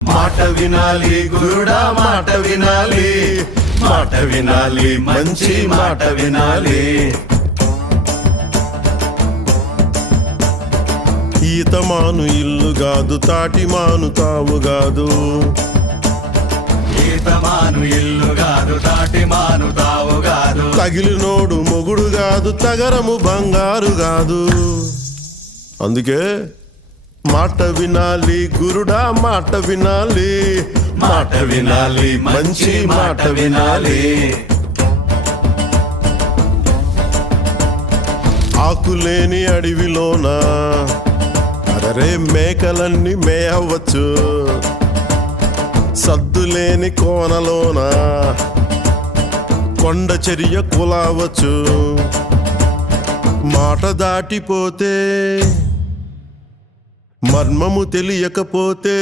మాట వినాలి గురుడా మాట వినాలి, మాట వినాలి మంచి మాట వినాలి. ఈతమాను ఇల్లు గాదు తాటి మాను తావు గాదు, ఈతమాను ఇల్లు గాదు తాటి మాను తావు గాదు, తగిలినోడు మొగుడు గాదు తగరము బంగారు గాదు. అందుకే మాట వినాలి గురుడా మాట వినాలి, మాట వినాలి మంచి మాట వినాలి. ఆకులేని అడవిలోన అరే మేకలన్నీ మేయవచ్చు, సద్దులేని కోనలోన కొండ చర్య కులావచ్చు. మాట దాటిపోతే మర్మము తెలియకపోతే